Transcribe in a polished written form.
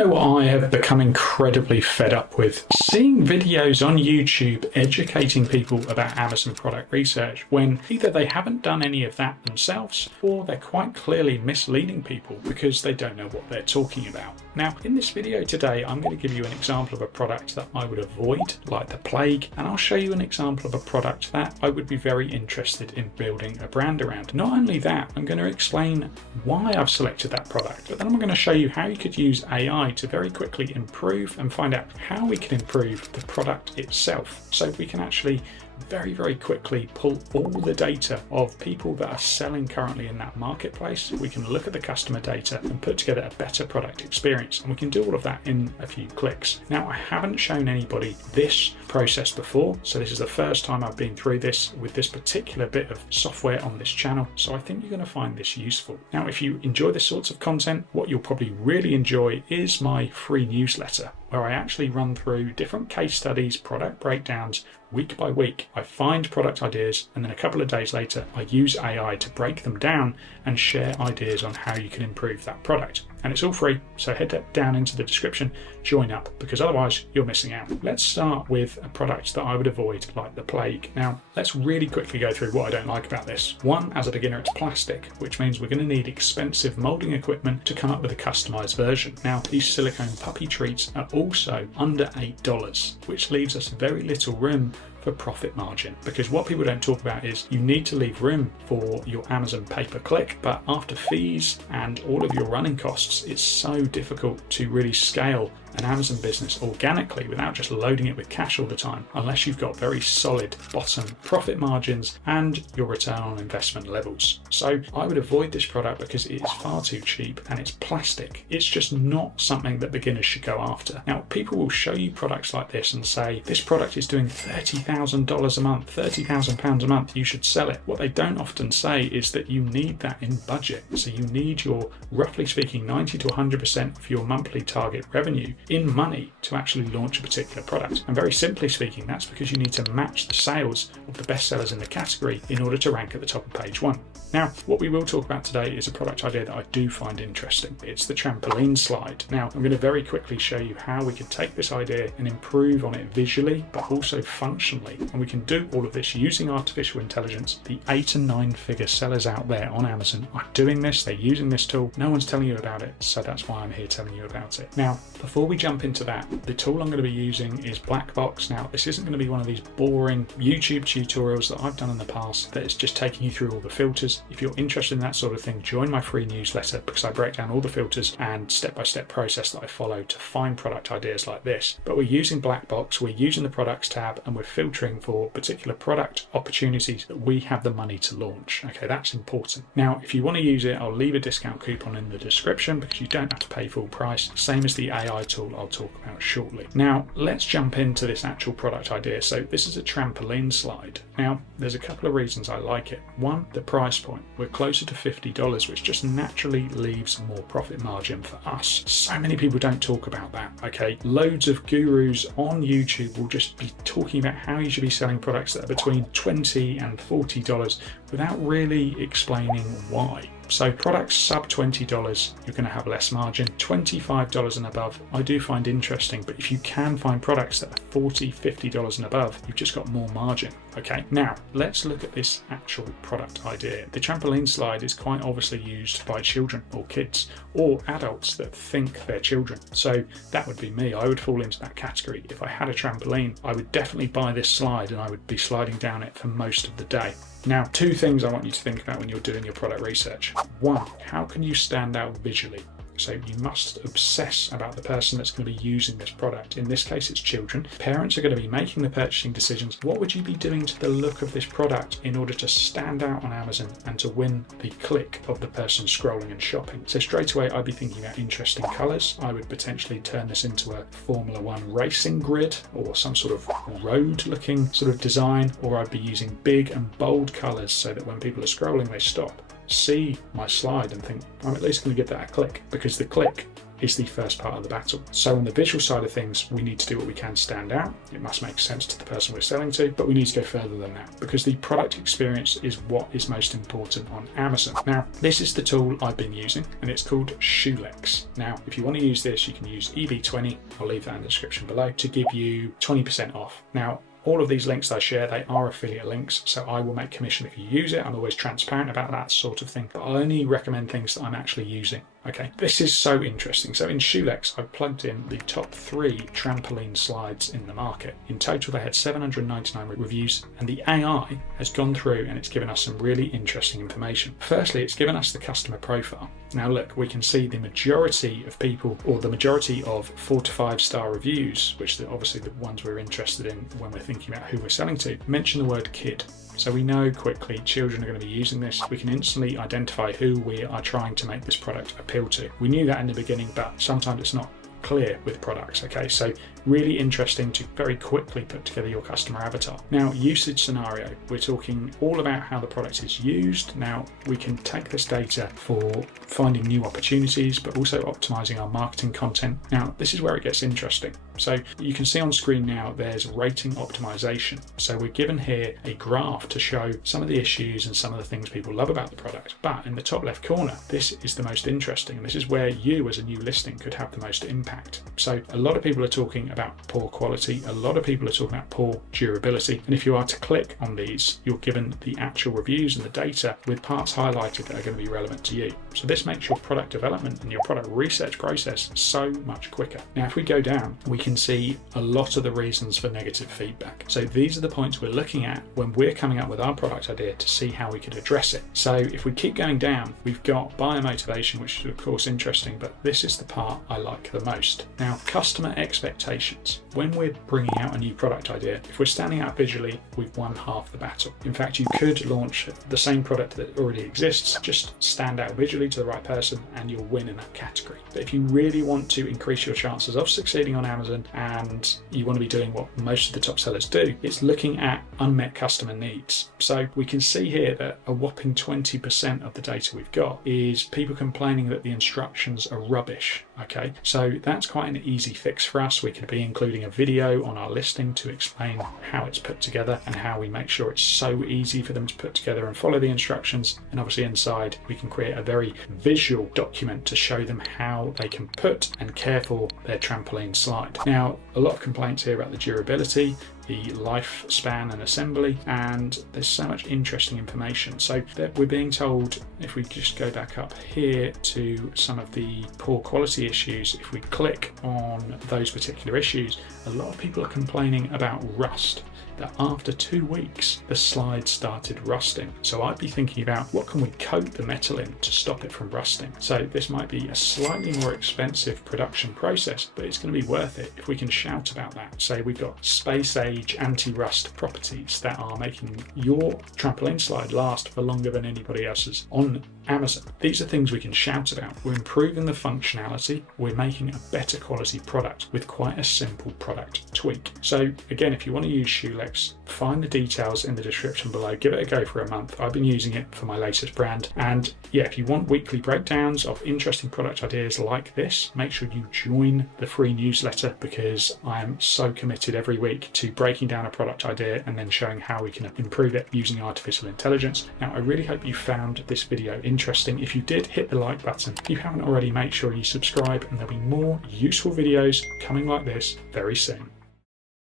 know what I have become incredibly fed up with? Seeing videos on YouTube educating people about Amazon product research when either they haven't done any of that themselves or they're quite clearly misleading people because they don't know what they're talking about. Now, in this video today, I'm going to give you an example of a product that I would avoid like the plague, and I'll show you an example of a product that I would be very interested in building a brand around. Not only that, I'm going to explain why I've selected that product, but then I'm going to show you how you could use AI to very quickly improve and find out how we can improve the product itself, so we can actually very quickly pull all the data of people that are selling currently in that marketplace. We can look at the customer data and put together a better product experience, and we can do all of that in a few clicks. Now, I haven't shown anybody this process before, so this is the first time I've been through this with this particular bit of software on this channel, so I think you're going to find this useful. Now, if you enjoy this sorts of content, what you'll probably really enjoy is my free newsletter, where I actually run through different case studies, product breakdowns, week by week. I find product ideas, and then a couple of days later, I use AI to break them down and share ideas on how you can improve that product. And it's all free, so head down into the description, join up, because otherwise you're missing out. Let's start with a product that I would avoid like the plague. Now, let's really quickly go through what I don't like about this. One, as a beginner, it's plastic, which means we're going to need expensive molding equipment to come up with a customized version. Now, these silicone puppy treats are also under $8, which leaves us very little room for profit margin, because what people don't talk about is you need to leave room for your Amazon pay-per-click, but after fees and all of your running costs, it's so difficult to really scale an Amazon business organically without just loading it with cash all the time, unless you've got very solid bottom profit margins and your return on investment levels. So I would avoid this product because it is far too cheap and it's plastic. It's just not something that beginners should go after. Now, people will show you products like this and say, this product is doing $30,000 a month, £30,000 a month, you should sell it. What they don't often say is that you need that in budget. So you need your, roughly speaking, 90 to 100% of your monthly target revenue in money to actually launch a particular product. And very simply speaking, that's because you need to match the sales of the best sellers in the category in order to rank at the top of page one. Now, what we will talk about today is a product idea that I do find interesting. It's the trampoline slide. Now, I'm going to very quickly show you how we can take this idea and improve on it visually, but also functionally. And we can do all of this using artificial intelligence. The 8 and 9 figure sellers out there on Amazon are doing this. They're using this tool. No one's telling you about it, so that's why I'm here telling you about it. Now, before we jump into that, the tool I'm going to be using is Blackbox. Now, this isn't going to be one of these boring YouTube tutorials that I've done in the past that is just taking you through all the filters. If you're interested in that sort of thing, join my free newsletter, because I break down all the filters and step-by-step process that I follow to find product ideas like this. But we're using Blackbox, we're using the products tab, and we're filtering for particular product opportunities that we have the money to launch. Okay, that's important. Now, if you want to use it, I'll leave a discount coupon in the description because you don't have to pay full price, same as the AI tool I'll talk about shortly. Now, let's jump into this actual product idea. So this is a trampoline slide. Now, there's a couple of reasons I like it. One, the price point. We're closer to $50, which just naturally leaves more profit margin for us. So many people don't talk about that, okay? Loads of gurus on YouTube will just be talking about how you should be selling products that are between $20 and $40 without really explaining why. So products sub $20, you're going to have less margin. $25 and above, I do find interesting, but if you can find products that are $40, $50 and above, you've just got more margin. Okay, now let's look at this actual product idea. The trampoline slide is quite obviously used by children or kids or adults that think they're children. So that would be me. I would fall into that category. If I had a trampoline, I would definitely buy this slide and I would be sliding down it for most of the day. Now, two things I want you to think about when you're doing your product research. One, how can you stand out visually? So you must obsess about the person that's going to be using this product. In this case, it's children. Parents are going to be making the purchasing decisions. What would you be doing to the look of this product in order to stand out on Amazon and to win the click of the person scrolling and shopping? So straight away, I'd be thinking about interesting colors. I would potentially turn this into a Formula One racing grid or some sort of road looking sort of design, or I'd be using big and bold colors so that when people are scrolling, they stop, see my slide and think, I'm at least going to give that a click, because the click is the first part of the battle. So on the visual side of things, we need to do what we can to stand out. It must make sense to the person we're selling to, but we need to go further than that because the product experience is what is most important on Amazon. Now, this is the tool I've been using and it's called Shoelex. Now, if you want to use this, you can use EB20, I'll leave that in the description below, to give you 20% off. Now, all of these links I share, they are affiliate links, so I will make commission if you use it. I'm always transparent about that sort of thing, but I only recommend things that I'm actually using. Okay, this is so interesting. So in Shoelex, I've plugged in the top 3 trampoline slides in the market. In total, they had 799 reviews, and the AI has gone through and it's given us some really interesting information. Firstly, it's given us the customer profile. Now look, we can see the majority of people, or the majority of 4 to 5 star reviews, which are obviously the ones we're interested in when we're thinking about who we're selling to, mention the word kid. So we know quickly children are going to be using this. We can instantly identify who we are trying to make this product appeal to. We knew that in the beginning, but sometimes it's not clear with products. Okay, so really interesting to very quickly put together your customer avatar. Now, usage scenario, we're talking all about how the product is used. Now, we can take this data for finding new opportunities, but also optimizing our marketing content. Now, this is where it gets interesting. So you can see on screen now, there's rating optimization. So we're given here a graph to show some of the issues and some of the things people love about the product. But in the top left corner, this is the most interesting. And this is where you as a new listing could have the most impact. So a lot of people are talking about poor quality. A lot of people are talking about poor durability. And if you are to click on these, you're given the actual reviews and the data with parts highlighted that are going to be relevant to you. So this makes your product development and your product research process so much quicker. Now, if we go down, we can see a lot of the reasons for negative feedback. So these are the points we're looking at when we're coming up with our product idea to see how we could address it. So if we keep going down, we've got buyer motivation, which is of course interesting, but this is the part I like the most. Now, customer expectations. When we're bringing out a new product idea, if we're standing out visually, we've won half the battle. In fact, you could launch the same product that already exists, just stand out visually to the right person and you'll win in that category. But if you really want to increase your chances of succeeding on Amazon and you want to be doing what most of the top sellers do, it's looking at unmet customer needs. So we can see here that a whopping 20% of the data we've got is people complaining that the instructions are rubbish. Okay, so that's quite an easy fix for us. We could be including a video on our listing to explain how it's put together and how we make sure it's so easy for them to put together and follow the instructions. And obviously inside, we can create a very visual document to show them how they can put and care for their trampoline slide. Now, a lot of complaints here about the durability, the lifespan and assembly, and there's so much interesting information. So that we're being told, if we just go back up here to some of the poor quality issues, if we click on those particular issues, a lot of people are complaining about rust, that after 2 weeks, the slide started rusting. So I'd be thinking about what can we coat the metal in to stop it from rusting. So this might be a slightly more expensive production process, but it's going to be worth it if we can shout about that. Say we've got space age anti-rust properties that are making your trampoline slide last for longer than anybody else's on Amazon. These are things we can shout about. We're improving the functionality. We're making a better quality product with quite a simple product tweak. So again, if you want to use Shoelex, find the details in the description below. Give it a go for a month. I've been using it for my latest brand. And yeah, if you want weekly breakdowns of interesting product ideas like this, make sure you join the free newsletter because I am so committed every week to breaking down a product idea and then showing how we can improve it using artificial intelligence. Now, I really hope you found this video interesting. If you did, hit the like button. If you haven't already, make sure you subscribe and there'll be more useful videos coming like this very soon.